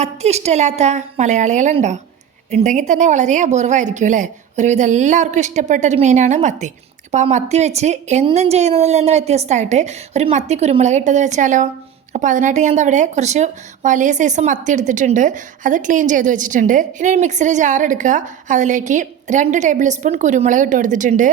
മത്തി ഇഷ്ടമില്ലാത്ത മലയാളികളുണ്ടോ? ഉണ്ടെങ്കിൽ തന്നെ വളരെ അപൂർവമായിരിക്കും അല്ലേ? ഒരുവിധം എല്ലാവർക്കും ഇഷ്ടപ്പെട്ടൊരു മീനാണ് മത്തി. അപ്പോൾ ആ മത്തി വെച്ച് എന്നും ചെയ്യുന്നതിൽ നിന്ന് വ്യത്യസ്തമായിട്ട് ഒരു മത്തി കുരുമുളക് ഇട്ടത് വെച്ചാലോ? അപ്പോൾ അതിനായിട്ട് ഞാൻ അവിടെ കുറച്ച് വലിയ സൈസ് മത്തി എടുത്തിട്ടുണ്ട്. അത് ക്ലീൻ ചെയ്ത് വെച്ചിട്ടുണ്ട്. ഇനി ഒരു മിക്സിയുടെ ജാർ എടുക്കുക. അതിലേക്ക് 2 ടേബിൾ സ്പൂൺ കുരുമുളക് ഇട്ട് കൊടുത്തിട്ടുണ്ട്.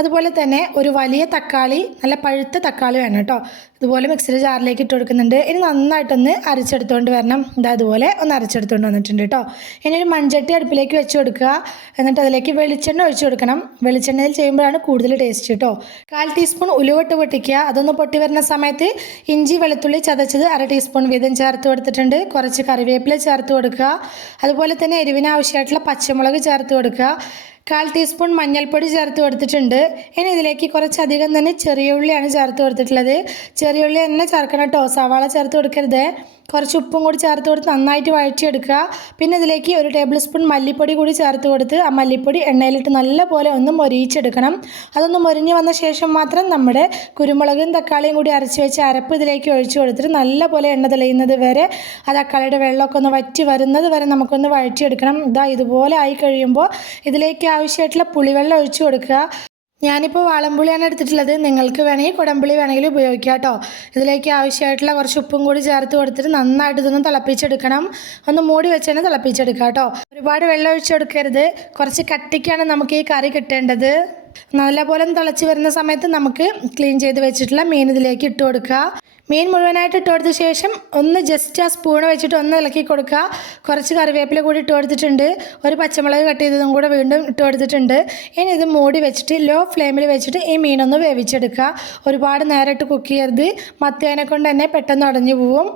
അതുപോലെ തന്നെ ഒരു വലിയ തക്കാളി, നല്ല പഴുത്ത തക്കാളി വേണം കേട്ടോ. ഇതുപോലെ മിക്സിയുടെ ജാറിലേക്ക് ഇട്ട് കൊടുക്കുന്നുണ്ട്. ഇനി നന്നായിട്ടൊന്ന് അരച്ചെടുത്തുകൊണ്ട് വരണം. അതുപോലെ ഒന്ന് അരച്ചെടുത്തുകൊണ്ട് വന്നിട്ടുണ്ട് കേട്ടോ. ഇനി ഒരു മൺചട്ടി അടുപ്പിലേക്ക് വെച്ച് കൊടുക്കുക. എന്നിട്ട് അതിലേക്ക് വെളിച്ചെണ്ണ ഒഴിച്ച് കൊടുക്കണം. വെളിച്ചെണ്ണയിൽ ചെയ്യുമ്പോഴാണ് കൂടുതൽ ടേസ്റ്റ് കേട്ടോ. 1/4 ടീസ്പൂൺ ഉലുവ പൊട്ടിക്കുക. അതൊന്ന് പൊട്ടി വരുന്ന സമയത്ത് ഇഞ്ചി വെളുത്തുള്ളി ചതച്ചത് 1/2 ടീസ്പൂൺ വീതം ചേർത്ത് കൊടുത്തിട്ടുണ്ട്. കുറച്ച് കറിവേപ്പില ചേർത്ത് കൊടുക്കുക. അതുപോലെ തന്നെ എരിവിന് ആവശ്യമായിട്ടുള്ള പച്ചമുളക് ചേർത്ത് കൊടുക്കുക. 1/4 ടീസ്പൂൺ മഞ്ഞൾപ്പൊടി ചേർത്ത് കൊടുത്തിട്ടുണ്ട്. ഇനി ഇതിലേക്ക് കുറച്ചധികം തന്നെ ചെറിയ ഉള്ളിയാണ് ചേർത്ത് കൊടുത്തിട്ടുള്ളത്. ചെറിയ ഉള്ളി തന്നെ ചേർക്കണം കേട്ടോ, സവാള ചേർത്ത് കൊടുക്കരുത്. കുറച്ച് ഉപ്പും കൂടി ചേർത്ത് കൊടുത്ത് നന്നായിട്ട് വഴറ്റിയെടുക്കുക. പിന്നെ ഇതിലേക്ക് 1 ടേബിൾ സ്പൂൺ മല്ലിപ്പൊടി കൂടി ചേർത്ത് കൊടുത്ത് ആ മല്ലിപ്പൊടി എണ്ണയിലിട്ട് നല്ലപോലെ ഒന്ന് മൊരിയിച്ചെടുക്കണം. അതൊന്ന് മൊരിഞ്ഞ് വന്ന ശേഷം മാത്രം നമ്മുടെ കുരുമുളകും തക്കാളിയും കൂടി അരച്ച് വെച്ച് അരപ്പ് ഇതിലേക്ക് ഒഴിച്ചു കൊടുത്തിട്ട് നല്ലപോലെ എണ്ണ തെളിയുന്നത് വരെ, ആ തക്കാളിയുടെ വെള്ളമൊക്കെ ഒന്ന് വറ്റി വരുന്നത് വരെ നമുക്കൊന്ന് വഴറ്റിയെടുക്കണം. ഇതുപോലെ ആയി കഴിയുമ്പോൾ ഇതിലേക്ക് ആവശ്യമായിട്ടുള്ള പുളിവെള്ളം ഒഴിച്ചു കൊടുക്കുക. ഞാനിപ്പോൾ വാളംപുളിയാണ് എടുത്തിട്ടുള്ളത്. നിങ്ങൾക്ക് വേണമെങ്കിൽ കുടംപുളി വേണമെങ്കിൽ ഉപയോഗിക്കാം കേട്ടോ. ഇതിലേക്ക് ആവശ്യമായിട്ടുള്ള കുറച്ച് ഉപ്പും കൂടി ചേർത്ത് കൊടുത്തിട്ട് നന്നായിട്ട് ഇതൊന്ന് തിളപ്പിച്ചെടുക്കണം. ഒന്ന് മൂടി വെച്ച് തന്നെ തിളപ്പിച്ചെടുക്കാം കേട്ടോ. ഒരുപാട് വെള്ളം ഒഴിച്ചെടുക്കരുത്. കുറച്ച് കട്ടിക്കാണ് നമുക്ക് ഈ കറി കിട്ടേണ്ടത്. നല്ലപോലെ തിളച്ച് വരുന്ന സമയത്ത് നമുക്ക് ക്ലീൻ ചെയ്ത് വെച്ചിട്ടുള്ള മീൻ ഇതിലേക്ക് ഇട്ട് കൊടുക്കുക. മീൻ മുഴുവനായിട്ട് ഇട്ട് കൊടുത്ത ശേഷം ഒന്ന് ജസ്റ്റ് ആ സ്പൂൺ വെച്ചിട്ട് ഒന്ന് ഇളക്കി കൊടുക്കുക. കുറച്ച് കറിവേപ്പില കൂടി ഇട്ട് കൊടുത്തിട്ടുണ്ട്. ഒരു പച്ചമുളക് കട്ട് ചെയ്തതും കൂടെ വീണ്ടും ഇട്ട് കൊടുത്തിട്ടുണ്ട്. ഇനി ഇത് മൂടി വെച്ചിട്ട് ലോ ഫ്ലെയിമിൽ വെച്ചിട്ട് ഈ മീനൊന്ന് വേവിച്ചെടുക്കുക. ഒരുപാട് നേരിട്ട് കുക്ക് ചെയ്യരുത്. മത്തിയതിനെ കൊണ്ട് തന്നെ പെട്ടെന്ന് ഉടഞ്ഞു പോവും.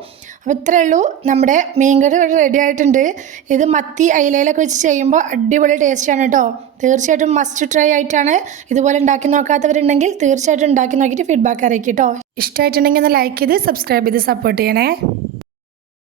അപ്പോൾ ഇത്രയേ ഉള്ളൂ, നമ്മുടെ മീൻകറി റെഡി ആയിട്ടുണ്ട്. ഇത് മത്തി അയിലയിലൊക്കെ വെച്ച് ചെയ്യുമ്പോൾ അടിപൊളി ടേസ്റ്റാണ് കേട്ടോ. തീർച്ചയായിട്ടും മസ്റ്റ് ട്രൈ ആയിട്ടാണ്. ഇതുപോലെ ഉണ്ടാക്കി നോക്കാത്തവരുണ്ടെങ്കിൽ തീർച്ചയായിട്ടും ഉണ്ടാക്കി നോക്കിയിട്ട് ഫീഡ്ബാക്ക് അറിയിക്കും കേട്ടോ. ഇഷ്ടമായിട്ടുണ്ടെങ്കിൽ ഒന്ന് ലൈക്ക് ചെയ്ത് സബ്സ്ക്രൈബ് ചെയ്ത് സപ്പോർട്ട് ചെയ്യണേ.